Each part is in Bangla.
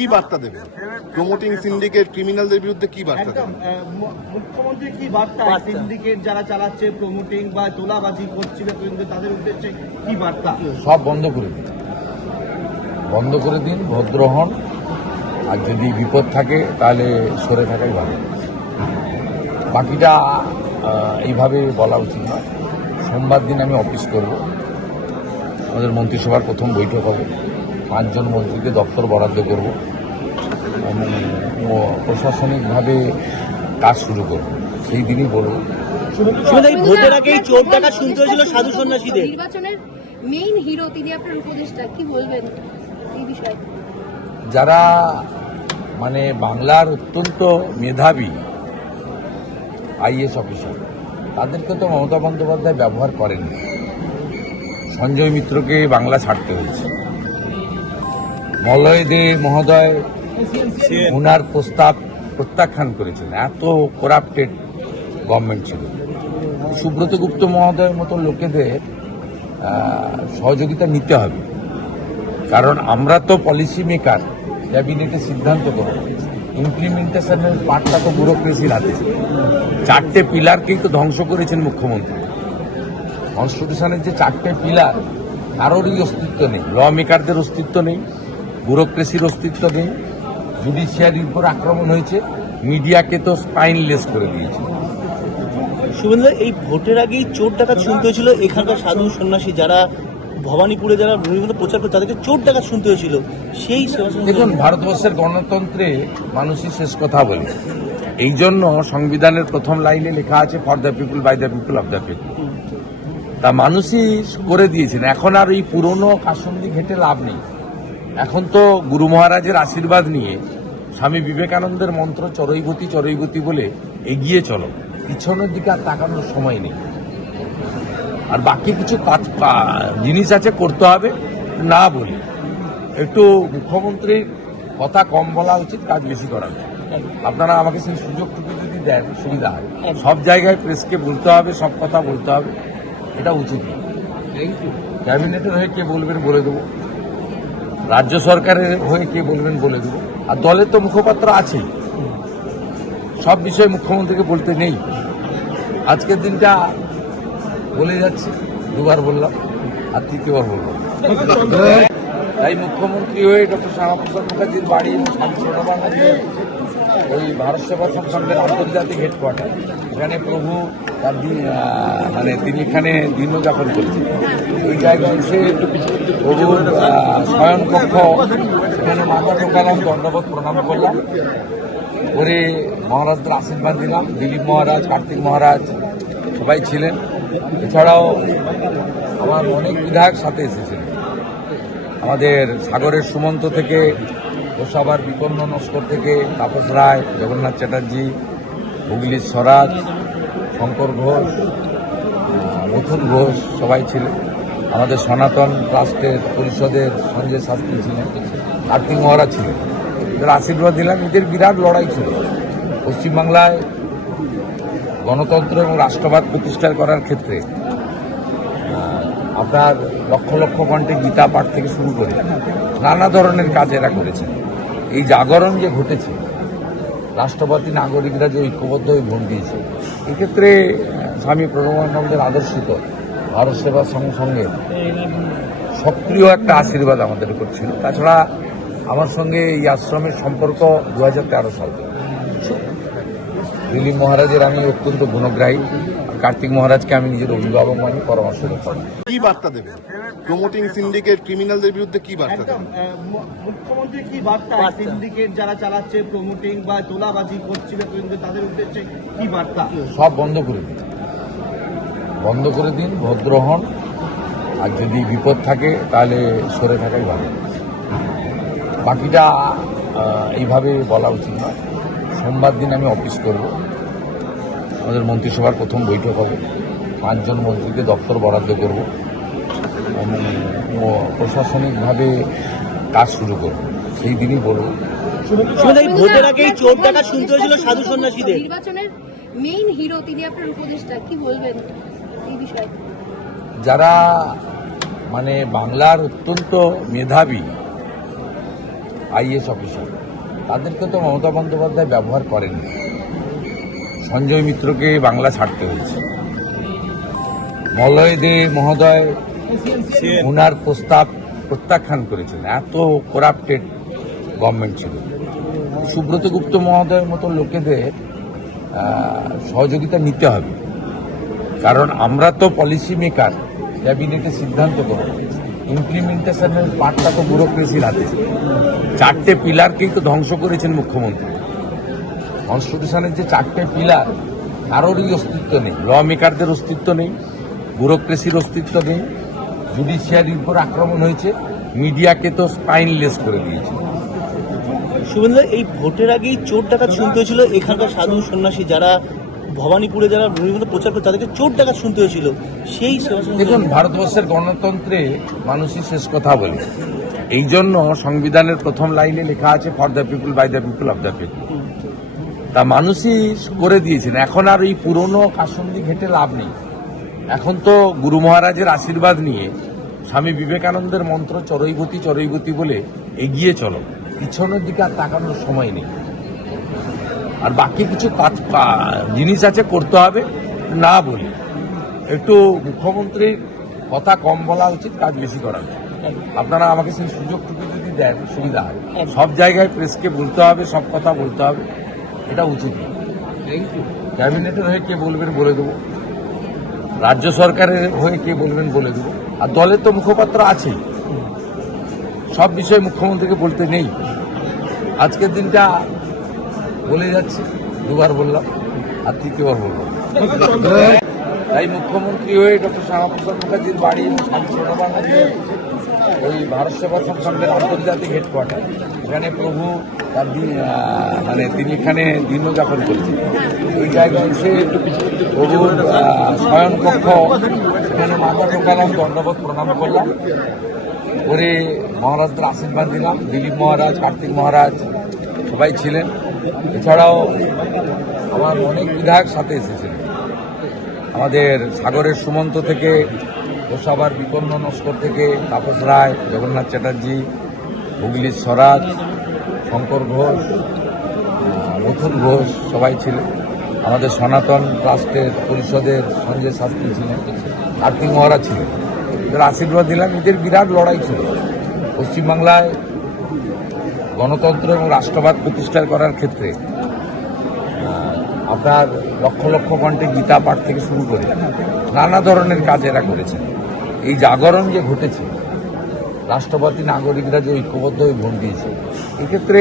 কি বার্তা দেবে? প্রমোটিং সিন্ডিকেট ক্রিমিনালদের বিরুদ্ধে কি বার্তা দেবে? মুখ্যমন্ত্রী কি বার্তা সিন্ডিকেট যারা চালাচ্ছে প্রমোটিং বা তোলাবাজি করছিল তাদের উদ্দেশ্যে কি বার্তা? সব বন্ধ করে দিন, বন্ধ করে দিন, ভদ্র হন, আর যদি বিপদ থাকে তাহলে সরে থাকাই ভালো। বাকিটা এইভাবে বলা উচিত নয়। সোমবার দিন আমি অফিস করব, আমাদের মন্ত্রিসভার প্রথম বৈঠক হবে, 5 জন মন্ত্রীকে দপ্তর বরাদ্দ করব এবং প্রশাসনিকভাবে কাজ শুরু করব, সেই দিনই বলব। ভোটের আগেই চোর ডাকাত শুনতে হয়েছিল সাধু সন্ন্যাসীদের। নির্বাচনের মেইন হিরো তিনি, আপনার উপদেষ্টা, কি বলবেন এই বিষয়ে? যারা মানে বাংলার অত্যন্ত মেধাবী আইএস অফিসার, তাদেরকে তো মমতা বন্দ্যোপাধ্যায় ব্যবহার করেননি। সঞ্জয় মিত্রকে বাংলা ছাড়তে হয়েছে, মলয় দে মহোদয় ওনার প্রস্তাব প্রত্যাখ্যান করেছেন, এত করাপ্টেড গভর্নমেন্ট ছিল। সুব্রত গুপ্ত মহোদয়ের মতো লোকেদের সহযোগিতা নিতে হবে, কারণ আমরা তো পলিসি মেকার, ক্যাবিনেটে সিদ্ধান্ত করব, ইমপ্লিমেন্টেশনের পার্টটা তো ব্যুরোক্রেসির হাতে। 4টে পিলারকেই তো ধ্বংস করেছেন মুখ্যমন্ত্রী। কনস্টিটিউশনের যে 4টে পিলার, কারোরই অস্তিত্ব নেই, ল মেকারদের অস্তিত্ব নেই, ব্যুরোক্রেসির অস্তিত্ব নেই, জুডিশিয়ারির উপর আক্রমণ হয়েছে, মিডিয়াকে তো স্পাইনলেস করে দিয়েছে। শুভেন্দু, এই ভোটের আগেই চোর ডাকাত শুনতে হয়েছিল এখানকার সাধু সন্ন্যাসী যারা ভবানীপুরে যারা বিভিন্ন প্রচার করে তাদেরকে চোর ডাকাত শুনতে হয়েছিল। সেই দেখুন, ভারতবর্ষের গণতন্ত্রে মানুষই শেষ কথা বলে, এই জন্য সংবিধানের প্রথম লাইনে লেখা আছে for the people, by the people, of the people. তা মানুষই করে দিয়েছেন। এখন আর এই পুরনো কাসন্দি ঘেটে লাভ নেই। এখন তো গুরু মহারাজের আশীর্বাদ নিয়ে স্বামী বিবেকানন্দের মন্ত্র চরৈবতী চরৈবতী বলে এগিয়ে চলো, পিছনের দিকে আর তাকানোর সময় নেই। আর বাকি কিছু জিনিস আছে করতে হবে, না বলি একটু মুখ্যমন্ত্রীর কথা কম বলা উচিত, কাজ বেশি করা উচিত। আপনারা আমাকে সেই সুযোগটুকু যদি দেন সুবিধা হয়। সব জায়গায় প্রেসকে বলতে হবে, সব কথা বলতে হবে, এটা উচিত না। ক্যাবিনেটের হয়ে কে বলবেন বলে দেবো, রাজ্য সরকারের হয়ে কে বলবেন বলে দেবো, আর দলের তো মুখপাত্র আছেই, সব বিষয়ে মুখ্যমন্ত্রীকে বলতে নেই। আজকের দিনটা বলে যাচ্ছি, 2বার বললাম আর 3য়বার বললাম। তাই মুখ্যমন্ত্রী হয়ে ডক্টর শ্যামাপ্রসাদ মুখার্জির বাড়ি ছোটবাংলাতে ওই ভারত সেবা সংসদের আন্তর্জাতিক হেডকোয়ার্টার, এখানে প্রভু তার মানে তিনি এখানে দিনযাপন করছেন। ওই জায়গায় এসে প্রভুর শয়ন কক্ষ, সেখানে মাথা ঢোকালাম, দণ্ডবোধ প্রণাম করলাম, করে মহারাজদের আশীর্বাদ দিলাম। দিলীপ মহারাজ, কার্তিক মহারাজ সবাই ছিলেন। এছাড়াও আমার অনেক বিধায়ক সাথে এসেছিলেন, আমাদের সাগরের সুমন্ত থেকে, গোসাবার বিপন্ন নস্কর থেকে তাপস রায়, জগন্নাথ চ্যাটার্জি, হুগলির স্বরাজ, শঙ্কর ঘোষ, মথুর ঘোষ সবাই ছিলেন। আমাদের সনাতন ট্রাস্টের পরিষদের সঞ্জয় শাস্ত্রী ছিলেন, কার্তিক মহারাজ ছিলেন। এদের আশীর্বাদ দিলাম। এদের বিরাট লড়াই ছিল পশ্চিমবাংলায় গণতন্ত্র এবং রাষ্ট্রবাদ প্রতিষ্ঠা করার ক্ষেত্রে। আপনার লক্ষ লক্ষ কণ্ঠে গীতা পাঠ থেকে শুরু করে নানা ধরনের কাজ এরা করেছে। এই জাগরণ যে ঘটেছে, রাষ্ট্রপতি নাগরিকরা যে ঐক্যবদ্ধ হয়ে ভোট দিয়েছে, এক্ষেত্রে স্বামী প্রণবানন্দের আদর্শিত ভারত সেবার সঙ্গে সঙ্গে সক্রিয় একটা আশীর্বাদ আমাদের উপর ছিল। তাছাড়া আমার সঙ্গে এই আশ্রমের সম্পর্ক 2013 সাল থেকে। দিলীপ মহারাজের আমি অত্যন্ত গুণগ্রাহী, কার্তিক মহারাজকে আমি নিজের অভিভাবক মানি, পরামর্শ দিতাম। কি বার্তা দেবে? প্রমোটিং সিন্ডিকেট ক্রিমিনালদের বিরুদ্ধে কি বার্তা দেবে? মুখ্যমন্ত্রী কি বার্তা সিন্ডিকেট যারা চালাচ্ছে প্রমোটিং বা তোলাবাজি করছিল তাদের উদ্দেশ্যে কি বার্তা? সব বন্ধ করে দিন, বন্ধ করে দিন, ভদ্র হন, আর যদি বিপদ থাকে তাহলে সরে থাকাই ভালো। বাকিটা এইভাবে বলা উচিত নয়। সোমবার দিন আমি অফিস করব, আমাদের মন্ত্রিসভার প্রথম বৈঠক হবে, 5 জন মন্ত্রীকে দপ্তর বরাদ্দ করব এবং প্রশাসনিকভাবে কাজ শুরু করব, সেই দিনই বলব। ভোটের আগেই চোর ডাকাত শুনতে হয়েছিল সাধু সন্ন্যাসীদের। নির্বাচনের মেইন হিরো তিনি, আপনার উপদেষ্টা, কি বলবেন এই বিষয়ে? যারা মানে বাংলার অত্যন্ত মেধাবী আইএস অফিসার, তাদেরকে তো মমতা বন্দ্যোপাধ্যায় ব্যবহার করেননি। সঞ্জয় মিত্রকে বাংলা ছাড়তে হয়েছে। মলয় দে মহোদয় ওনার প্রস্তাব প্রত্যাখ্যান করেছেন, এত করাপ্টেড গভর্নমেন্ট ছিল। সুব্রত গুপ্ত মহোদয়ের মতো লোকেদের সহযোগিতা নিতে হবে, কারণ আমরা তো পলিসি মেকার, ক্যাবিনেটে সিদ্ধান্ত করব, ইমপ্লিমেন্টেশনের পার্টটা তো ব্যুরোক্রেসির হাতে। 4টে পিলারকেই তো ধ্বংস করেছেন মুখ্যমন্ত্রী। কনস্টিটিউশনের যে 4টে পিলার, কারোরই অস্তিত্ব নেই। ল মেকারদের অস্তিত্ব নেই, ব্যুরোক্রেসির অস্তিত্ব নেই, জুডিশিয়ারির উপর আক্রমণ হয়েছে, মিডিয়াকে তো স্পাইনলেস করে দিয়েছে। শুভেন্দু, এই ভোটের আগেই চোর ডাকাত শুনতে হয়েছিল এখানকার সাধু সন্ন্যাসী যারা ভবানীপুরে যারা বিভিন্ন প্রচার করে তাদেরকে চোর ডাকাত শুনতে হয়েছিল। সেই দেখুন, ভারতবর্ষের গণতন্ত্রে মানুষই শেষ কথা বলে। এই জন্য সংবিধানের প্রথম লাইনে লেখা আছে for the people, by the people, of the people. তা মানুষই করে দিয়েছেন। এখন আর এই পুরনো কাসুন্দি ঘেটে লাভ নেই। এখন তো গুরু মহারাজের আশীর্বাদ নিয়ে স্বামী বিবেকানন্দের মন্ত্র চরৈবতী চরৈবতী বলে এগিয়ে চলো, পিছনের দিকে আর তাকানোর সময় নেই। আর বাকি কিছু জিনিস আছে করতে হবে, না বলি একটু মুখ্যমন্ত্রীর কথা কম বলা উচিত, কাজ বেশি করা উচিত। আপনারা আমাকে সেই সুযোগটুকু যদি দেন সুবিধা হয়। সব জায়গায় প্রেসকে বলতে হবে, সব কথা বলতে হবে, এটা উচিত না। ক্যাবিনেটের হয়ে কে বলবেন বলে দেবো, রাজ্য সরকারের হয়ে কে বলবেন বলে দেবো, আর দলের তো মুখপাত্র আছেই। সব বিষয়ে মুখ্যমন্ত্রীকে বলতে নেই। আজকের দিনটা বলে যাচ্ছে, দুবার বললাম আর তৃতীয়বার বললাম। তাই মুখ্যমন্ত্রী হয়ে ডক্টর শ্যামাপ্রসাদ মুখার্জির বাড়ি ওই ভারত সেবাশ্রম সংঘের আন্তর্জাতিক হেডকোয়ার্টার, এখানে প্রভু তার তিনি এখানে দিনযাপন করেছেন। ওই জায়গায় এসে প্রভুর শয়ন কক্ষ, সেখানে মাথা ঢোকালাম, দণ্ডবোধ প্রণাম করলাম, করে মহারাজদের আশীর্বাদ দিলাম। দিলীপ মহারাজ, কার্তিক মহারাজ সবাই ছিলেন। এছাড়াও আমার অনেক বিধায়ক সাথে এসেছিলেন। আমাদের সাগরের সুমন্ত থেকে, গোসাবার বিপন্ন নস্কর থেকে তাপস রায়, জগন্নাথ চ্যাটার্জি, হুগলির স্বরাজ, শঙ্কর ঘোষ, মথুর ঘোষ সবাই ছিলেন। আমাদের সনাতন ট্রাস্টের পরিষদের সঞ্জয় শাস্ত্রী ছিলেন, কার্তিক মহারাজ ছিলেন। এদের আশীর্বাদ দিলাম। এদের বিরাট লড়াই ছিল পশ্চিমবাংলায় গণতন্ত্র এবং রাষ্ট্রবাদ প্রতিষ্ঠা করার ক্ষেত্রে। আপনার লক্ষ লক্ষ কণ্ঠে গীতা পাঠ থেকে শুরু করে নানা ধরনের কাজ এরা করেছেন। এই জাগরণ যে ঘটেছে, রাষ্ট্রপতি নাগরিকরা যে ঐক্যবদ্ধ হয়ে ভোট দিয়েছে, এক্ষেত্রে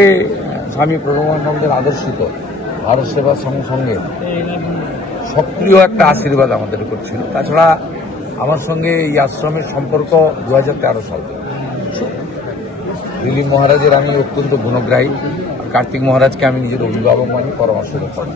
স্বামী প্রণবানন্দের আদর্শিত ভারত সেবা সঙ্গে সক্রিয় একটা আশীর্বাদ আমাদের উপর ছিল। তাছাড়া আমার সঙ্গে এই আশ্রমের সম্পর্ক 2013 সাল থেকে। দিলীপ মহারাজের আমি অত্যন্ত গুণগ্রাহী, কার্তিক মহারাজকে আমি নিজের অভিভাবক মানি, পরামর্শ করি।